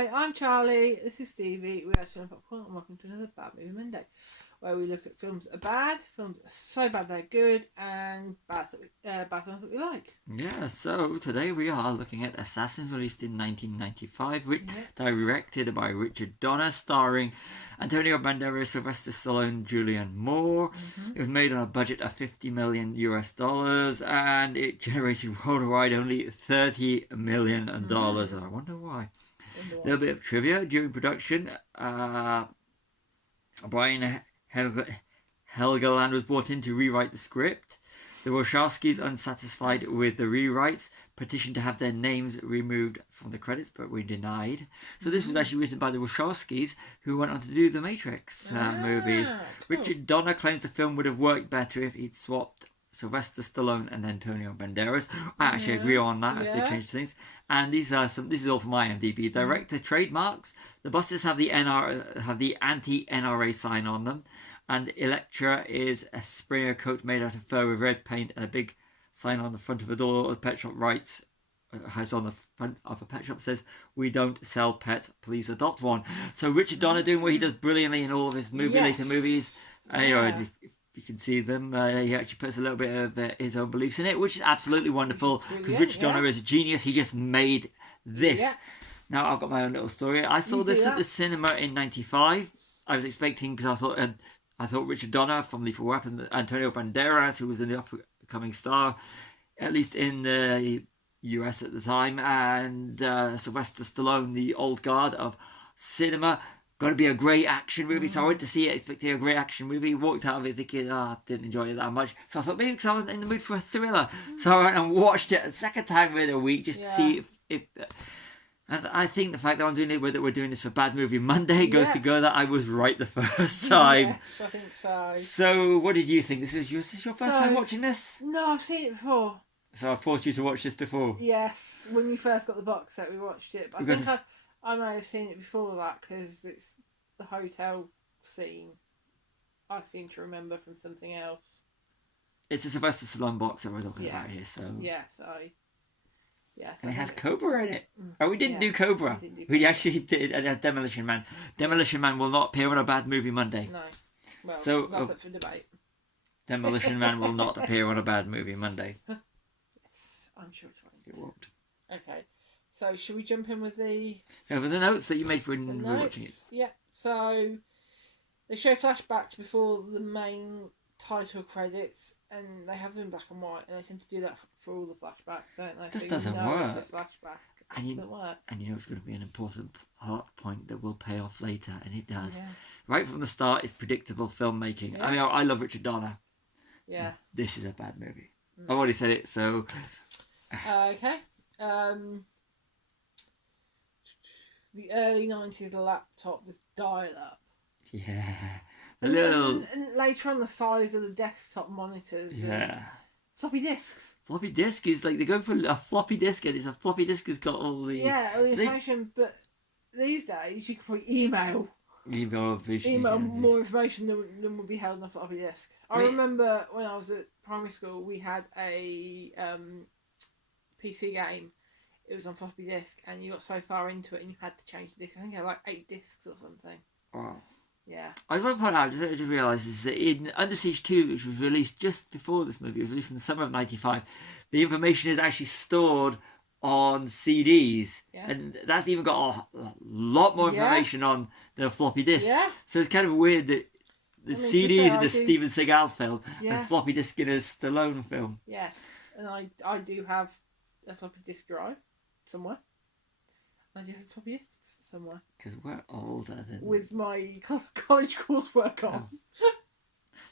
Hi, I'm Charlie. This is Stevie. We're actually on Popcorn and welcome to another Bad Movie Monday, where we look at films that are bad, films that are so bad they're good, and bad films that we like. Yeah, so today we are looking at Assassins, released in 1995, directed by Richard Donner, starring Antonio Banderas, Sylvester Stallone, Julianne Moore. It was made on a budget of $50 million and it generated worldwide only $30 million. And I wonder why. A little bit of trivia during production. Brian Helgeland was brought in to rewrite the script. The Wachowskis, unsatisfied with the rewrites, petitioned to have their names removed from the credits, but were denied. So this was actually written by the Wachowskis, who went on to do the Matrix movies. Cool. Richard Donner claims the film would have worked better if he'd swapped Sylvester Stallone and Antonio Banderas. I actually agree on that if they changed things. And these are some. This is all from IMDb. Director trademarks. The buses have the anti-NRA sign on them. And Electra is a Springer coat made out of fur with red paint and a big sign on the front of a door of the pet shop writes, has on the front of a pet shop says, "We don't sell pets, please adopt one." So Richard Donner doing what he does brilliantly in all of his later movies. You can see them. He actually puts a little bit of his own beliefs in it, which is absolutely wonderful because Richard Donner is a genius. He just made this. Yeah. Now I've got my own little story. I saw this at the cinema in '95. I was expecting, because I thought Richard Donner from Lethal Weapon, Antonio Banderas, who was an up-and-coming star, at least in the US at the time, and Sylvester Stallone, the old guard of cinema. Going to be a great action movie, so I went to see it expecting a great action movie. Walked out of it thinking, didn't enjoy it that much. So I thought maybe because I wasn't in the mood for a thriller. So I went and watched it a second time within a week just to see if and I think the fact that I'm doing it, whether we're doing this for Bad Movie Monday, goes to go that I was right the first time. Yes, I think so. So, what did you think? Is this your first time watching this? No, I've seen it before. So I forced you to watch this before? Yes, when you first got the box set, we watched it. But I think I may have seen it before that because it's the hotel scene. I seem to remember from something else. It's a Sylvester Stallone box that we're talking about here, so... Yes, and it has Cobra in it. Oh, we didn't do Cobra. We actually did. And it has Demolition Man. Demolition Man will not appear on a Bad Movie Monday. No. Well, that's up for debate. Demolition Man will not appear on a Bad Movie Monday. Yes, I'm sure it won't. Okay. So, should we jump in with the... Over the notes that you made for watching it. Yeah. So, they show flashbacks before the main title credits, and they have them in black and white, and they tend to do that for all the flashbacks, don't they? This doesn't work. It's a flashback. And it doesn't work. And it's going to be an important plot point that will pay off later, and it does. Yeah. Right from the start, it's predictable filmmaking. Yeah. I mean, I love Richard Donner. Yeah. This is a bad movie. I've already said it, so... Okay. The early 90s laptop with dial-up. Yeah. And later on, the size of the desktop monitors. Yeah. Floppy disks. Floppy disk is like, they go for a floppy disk, and it's a floppy disk has got all the... Yeah, all the information, but these days you can probably email more information than would be held on a floppy disk. I remember when I was at primary school, we had a PC game. It was on floppy disk, and you got so far into it, and you had to change the disk. I think it had like 8 disks or something. Wow. Yeah. I want to point out, I just realised, is that in Under Siege 2, which was released just before this movie, it was released in the summer of '95, the information is actually stored on CDs. Yeah. And that's even got a lot more information on than a floppy disk. Yeah. So it's kind of weird that the CDs in a Steven Seagal film and floppy disk in a Stallone film. Yes. And I do have a floppy disk drive somewhere. I do have floppy disks somewhere. Because we're older than... With my college coursework on.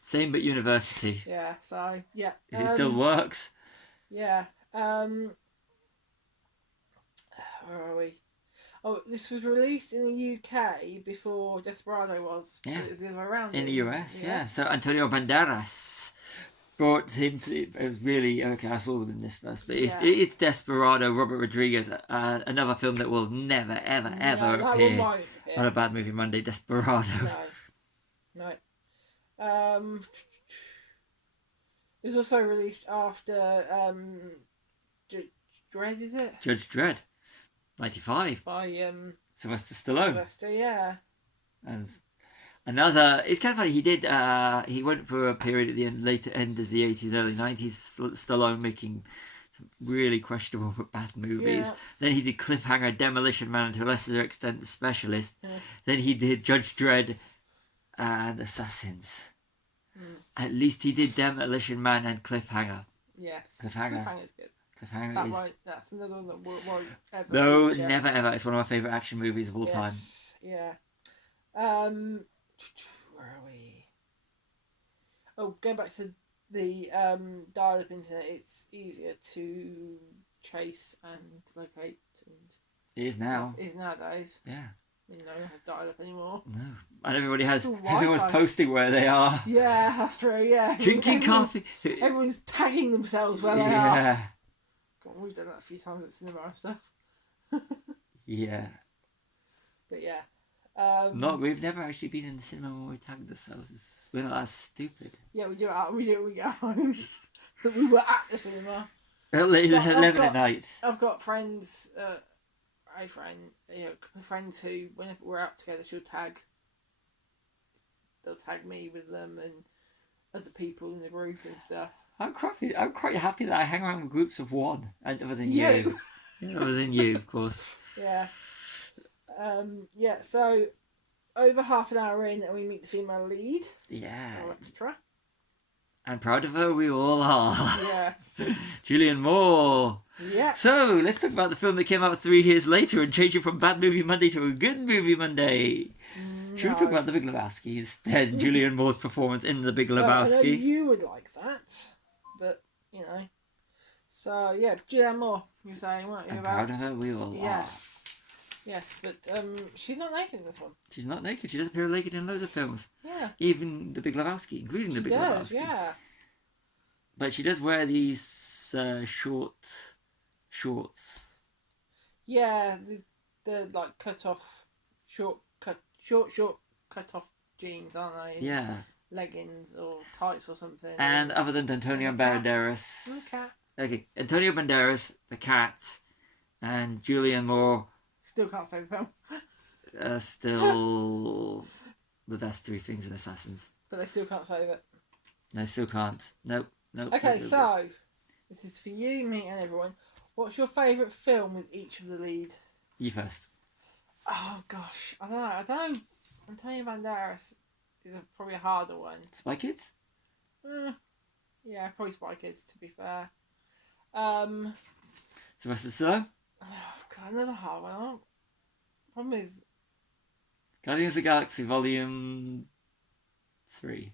Same but university. Yeah, so, yeah. It still works. Yeah. Where are we? Oh, this was released in the UK before Desperado was. Yeah. It was the other way around. In the US, yeah. So Antonio Banderas brought him to... It was really... Okay, I saw them in this first. But it's Desperado, Robert Rodriguez, another film that will never, ever, ever appear on a Bad Movie Monday. Desperado. No. It was also released after Judge Dredd, is it? Judge Dredd. 95. By Sylvester Stallone. Sylvester, yeah. And another, it's kind of funny. He did. He went for a period at the later end of the 80s, early 90s. Stallone making some really questionable but bad movies. Yeah. Then he did Cliffhanger, Demolition Man, and to a lesser extent, The Specialist. Yeah. Then he did Judge Dredd and Assassins. At least he did Demolition Man and Cliffhanger. Yes. Cliffhanger. Cliffhanger's good. Cliffhanger That's another one that won't ever. No, feature. never ever. It's one of my favourite action movies of all time. Yeah. Where are we? Oh, going back to the dial-up internet, it's easier to trace and locate. And it is now. It is nowadays. Yeah. No one has dial-up anymore. No. And everyone's posting where they are. Yeah, that's true, yeah. Drinking coffee. Everyone's tagging themselves where they are. Yeah. We've done that a few times at cinema and stuff. Yeah. But yeah. We've never actually been in the cinema when we tagged ourselves. We're not that stupid. Yeah, we do it. We do it when we get home. But we were at the cinema. At 11 at night. I've got friends, friends who, whenever we're out together, they'll tag me with them and other people in the group and stuff. I'm quite happy that I hang around with groups of one, other than you. Other than you, of course. Yeah. So over half an hour in and we meet the female lead. Yeah. Electra. And proud of her we all are. Yes. Julianne Moore. Yeah. So, let's talk about the film that came out 3 years later and changed it from Bad Movie Monday to a Good Movie Monday. Should we talk about The Big Lebowski instead? Julianne Moore's performance in The Big Lebowski. I know you would like that, but, So, yeah, Julianne Moore, you're saying, weren't you? And proud of her we all are. Yes, but she's not naked in this one. She's not naked. She does appear naked in loads of films. Yeah. Even The Big Lebowski, including The Big Lebowski. Yeah. But she does wear these shorts. Yeah, the like cut off cut off jeans, aren't they? Yeah. Leggings or tights or something. And other than Antonio Banderas. Okay, Antonio Banderas, the cat, and Julianne Moore. Still can't say the film. Still the best 3 things in Assassins. But they still can't save it. No, still can't. Nope. Okay, so this is for you, me, and everyone. What's your favourite film with each of the lead? You first. Oh gosh, I don't know. Antonio Banderas is probably a harder one. Spy Kids? Yeah, probably Spy Kids, to be fair. Sylvester Stallone? Oh god, another hard one. Problem is... Guardians of the Galaxy Volume 3.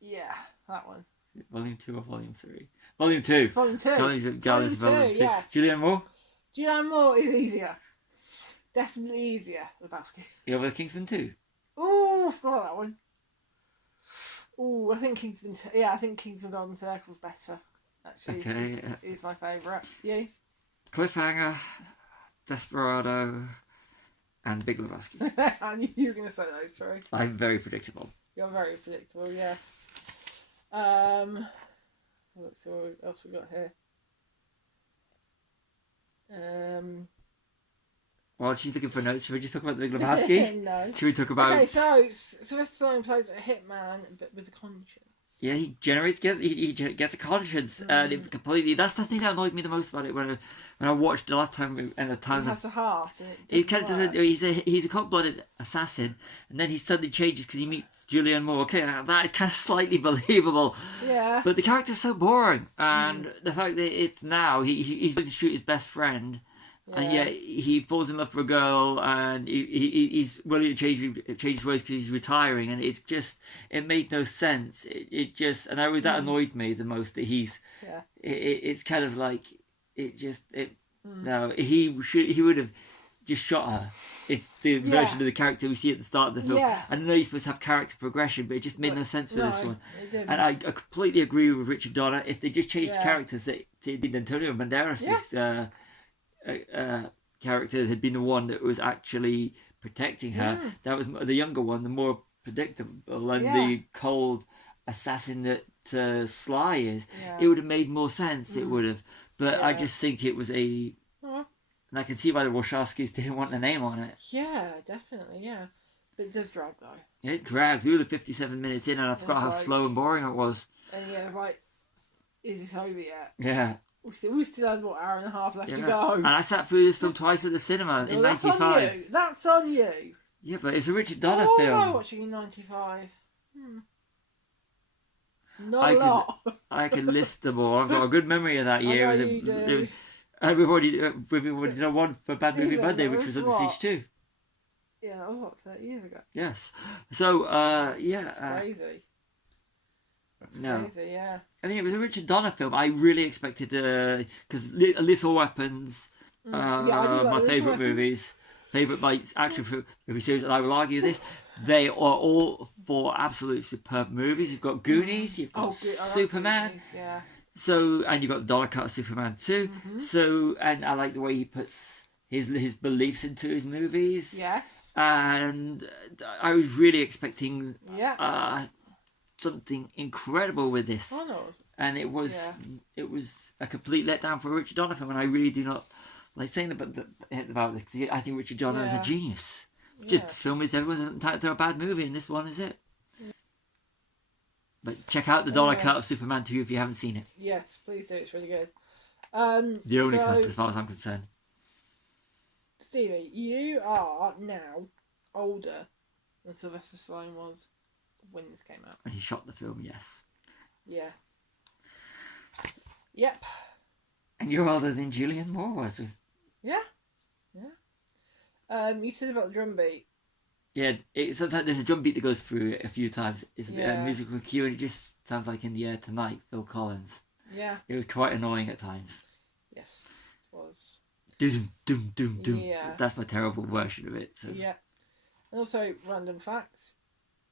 Yeah, that one. Volume 2 or Volume 3? Volume 2. Volume 2. Guardians Volume 2. Yeah. Julianne Moore? Julianne Moore is easier. Definitely easier, Lebowski. You over Kingsman 2? Oh, I forgot that one. Oh, I think Kingsman Golden Circle's better. Actually, okay. Is my favourite. You? Cliffhanger, Desperado, and Big Lebowski. I knew you were going to say those 3. I'm very predictable. You're very predictable, yes. Let's see what else we got here. While she's looking for notes, should we just talk about the Big Lebowski? No. Should we talk about... Okay, so Sylvester Stallone plays a hitman, but with a conscience. Yeah, he gets a conscience, and it completely... That's the thing that annoyed me the most about it when I watched the last time, and the times... He has a heart, and he kind of doesn't... He's a cold-blooded assassin, and then he suddenly changes because he meets Julianne Moore. Okay, that is kind of slightly believable. Yeah. But the character's so boring, and the fact that it's now, he's going to shoot his best friend... Yeah. And yet he falls in love with a girl, and he's willing to change his ways because he's retiring, and it made no sense. That annoyed me the most, that he's. Yeah. It's kind of like no, he would have just shot her if the version of the character we see at the start of the film. Yeah. I know you're supposed to have character progression, but it just made no sense for this one. It didn't. And I completely agree with Richard Donner. If they just changed the characters, Antonio Banderas' character had been the one that was actually protecting her. That was the younger one, the more predictable and the cold assassin that Sly is. It would have made more sense. It would have, but I just think it was a And I can see why the Wachowskis didn't want the name on it. Yeah, definitely, yeah. But it does drag, though. It dragged. We were 57 minutes in, and I forgot how slow and boring it was. And yeah, it was like, is this over yet? Yeah. We still had, what, hour and a half left to go. And I sat through this film twice at the cinema in 95. That's on you. Yeah, but it's a Richard Donner film. What was I watching in 95? Not a lot. I can list them all. I've got a good memory of that year. I know you do. We've already done one for Bad Movie Monday, which was Under Siege 2. Yeah, that was what, 30 years ago? Yes. So, yeah. That's crazy. That's crazy, yeah. I mean, it was a Richard Donner film. I really expected, because Lethal Weapons, my favourite movies, favourite action movie series, and I will argue this, they are all four absolutely superb movies. You've got Goonies, you've got Superman. Goonies, yeah. So, and you've got the Dollar Cut of Superman 2. So, and I like the way he puts his beliefs into his movies. Yes. And I was really expecting yeah. Something incredible with this. Oh, no. And it was a complete letdown for a Richard Donner film, and I really do not like saying about this, because I think Richard Donner is a genius. Just this film is everyone's entitled to a bad movie, and this one is it. But check out the Dollar Cut of Superman 2 if you haven't seen it. Yes, please do. It's really good. The only cut, as far as I'm concerned. Stevie, you are now older than Sylvester Stallone was when this came out. When he shot the film, yes. Yeah. Yep. And you're older than Julianne Moore was. Yeah. Yeah. You said about the drum beat. Yeah, sometimes there's a drum beat that goes through it a few times. It's a musical cue, and it just sounds like In the Air Tonight, Phil Collins. Yeah. It was quite annoying at times. Yes, it was. Doom, doom, doom, doom. Yeah. That's my terrible version of it. So. Yeah. And also, random facts.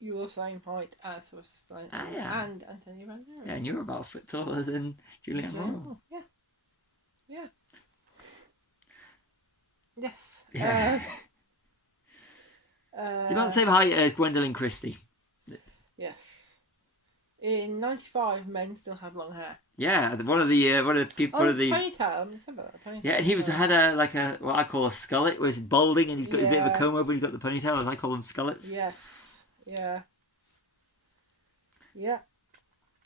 You were the same height as Sylvester Stallone and Antonio Banderas. Yeah, and you're about a foot taller than Julianne Moore. Yeah. Yeah. Yes. Yeah. You're about the same height as Gwendolyn Christie. Yes. In 95, men still had long hair. Yeah, one of the people. Ponytail. Ponytail. Yeah, and he had what I call a skullet, where he's balding and he's got a bit of a comb over. And he's got the ponytail, as I call them, skullets. Yes. Yeah. Yeah.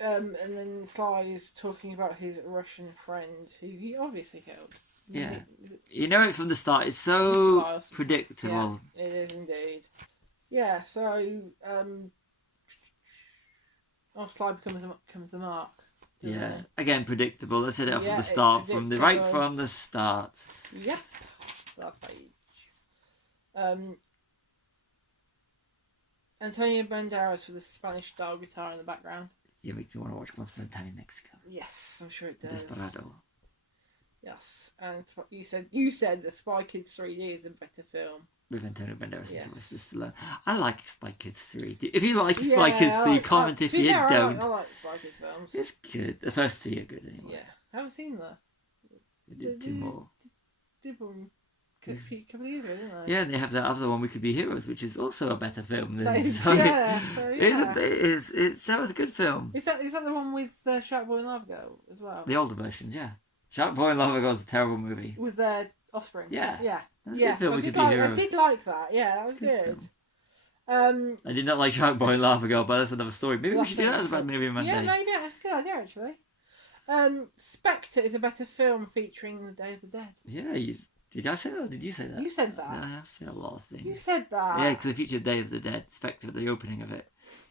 And then Sly is talking about his Russian friend, who he obviously killed. Yeah. You know it from the start. It's so predictable. Yeah, it is indeed. Yeah, so Sly becomes the mark. Yeah. Again, predictable. I said it from the start. From the start. Yep. Last page. Antonio Banderas with a Spanish style guitar in the background. Yeah, makes me want to watch Once Upon a Time in Mexico. Yes, I'm sure it does. Desperado. Yes, and you said that Spy Kids 3D is a better film. With Antonio Banderas and Sylvester Stallone. I like Spy Kids 3. If you like Spy Kids 3, comment if you don't. I like Spy Kids films. It's good. The first three are good anyway. Yeah, I haven't seen that. They did two more. Did one a couple of years ago, didn't they? Yeah, and they have that other one, We Could Be Heroes, which is also a better film than That was a good film. Is that the one with Shark Boy and Lava Girl as well? The older versions, yeah. Shark Boy and Lava Girl is a terrible movie. With their offspring. Yeah. Yeah. That's a good film, We Could Be Heroes. I did like that. Yeah, that was good. I did not like Shark Boy and Lava Girl, but that's another story. Maybe we should do that as a bad movie Monday. Yeah, maybe that's a good idea actually. Spectre is a better film featuring the Day of the Dead. Yeah, did I say that or did you say that? You said that. Yeah, I've said a lot of things. You said that. Yeah, because it featured Day of the Dead, Spectre, the opening of it.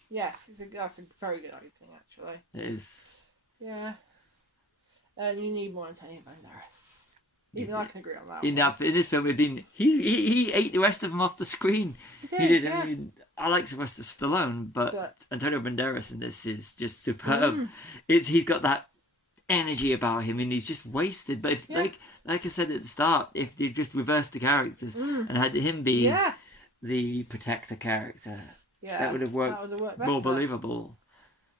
Yes, that's a very good opening actually. It is. Yeah. And you need more Antonio Banderas. Even I can agree on that. In this film, he ate the rest of them off the screen. He did. Yeah. I mean, I like Sylvester Stallone, but Antonio Banderas in this is just superb. He's got that energy about him, and he's just wasted. But if, like I said at the start, if they just reversed the characters and had him be the protector character, that would have worked more believable.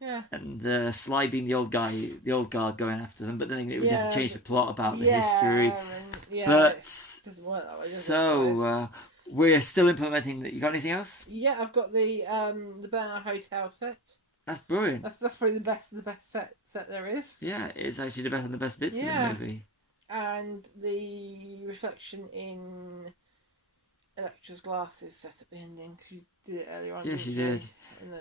Yeah. And Sly being the old guard going after them, but then it would have to change the plot about the history. But it doesn't work that way, does so we're still implementing. You got anything else? Yeah, I've got the Bernard Hotel set. That's brilliant. That's probably the best set there is. Yeah, it's actually the best bits of the movie. and the reflection in Electra's glasses set up the ending. She did it earlier on. Yeah, she did.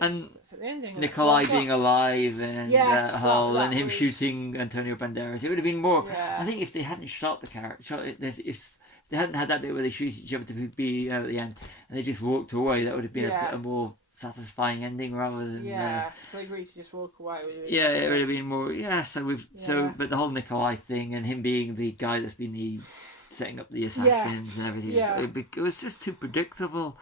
And set the ending. Nikolai being alive and Hull and him was... shooting Antonio Banderas. It would have been more. Yeah. I think if they hadn't shot the character, if they hadn't had that bit where they shoot each other to be at the end, and they just walked away, that would have been a more satisfying ending rather than. So they agreed to just walk away. It would have been more. But the whole Nikolai thing and him being the guy that's been setting up the assassins and everything, it was just too predictable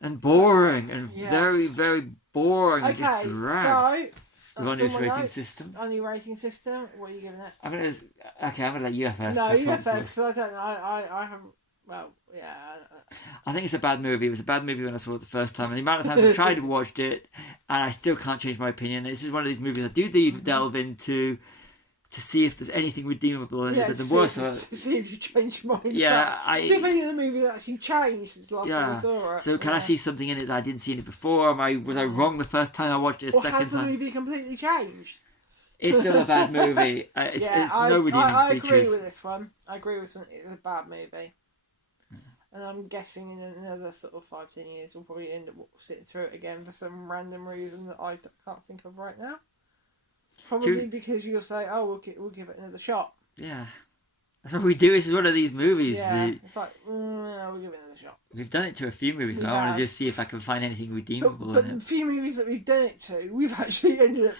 and boring and very, very boring. Okay, and just dragged. so on your rating system. On your rating system, what are you giving it? I'm gonna let you go first. No, you go first because I don't know. I haven't. Well, yeah. I think it's a bad movie. It was a bad movie when I saw it the first time, and the amount of times I tried to watch it, and I still can't change my opinion. This is one of these movies I do delve into to see if there's anything redeemable in it. But the worst of it, see if you change your mind. Yeah, see if any of the movies actually changed since last time I saw it. So can I see something in it that I didn't see in it before? Was I wrong the first time I watched it? Or has the movie completely changed? It's still a bad movie. It's no redeeming features. I agree with this one. It's a bad movie. And I'm guessing in another sort of 5-10 years we'll probably end up sitting through it again for some random reason that I can't think of right now. Probably because you'll say, "Oh, we'll give it another shot." Yeah, that's what we do. This is one of these movies. Yeah, it's like we'll give it another shot. We've done it to a few movies. I want to just see if I can find anything redeemable but in it. the few movies that we've done it to, we've actually ended up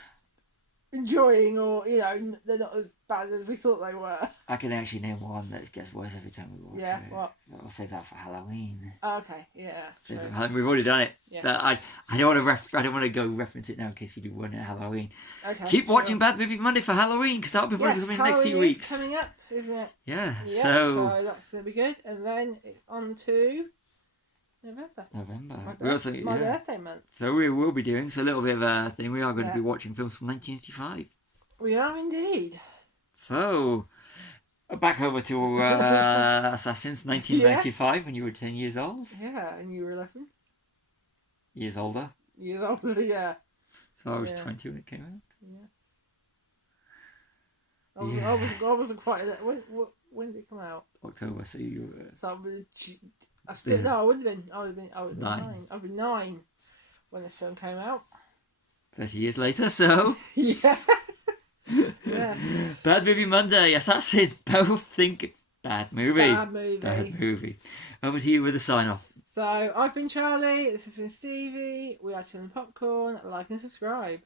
enjoying, or they're not as bad as we thought they were. I can actually name one that gets worse every time we watch it. Yeah, what? I'll save that for Halloween. Oh, okay, yeah. We've already done it. Yes. But I don't want to go reference it now in case we do one at Halloween. Okay. Keep watching Bad Movie Monday for Halloween because that'll be coming in the next few weeks. Coming up, isn't it? Yeah. Yep, so that's gonna be good, and then it's on to November. My birthday month. So we will be doing a little bit of a thing. We are going to be watching films from 1985. We are indeed. So, back over to Assassins, 1995, when you were 10 years old. Yeah, and you were 11. Years older. Years older, yeah. So I was 20 when it came out. Yes. I wasn't quite. When did it come out? October. So you were. So I would have been 9. I would have been 9 when this film came out. 30 years later, so. Yeah. Yes. Bad Movie Monday. Assassins both think bad movie. Bad movie. Over to you with a sign off. So I've been Charlie. This has been Stevie. We are Chilling Popcorn. Like and subscribe.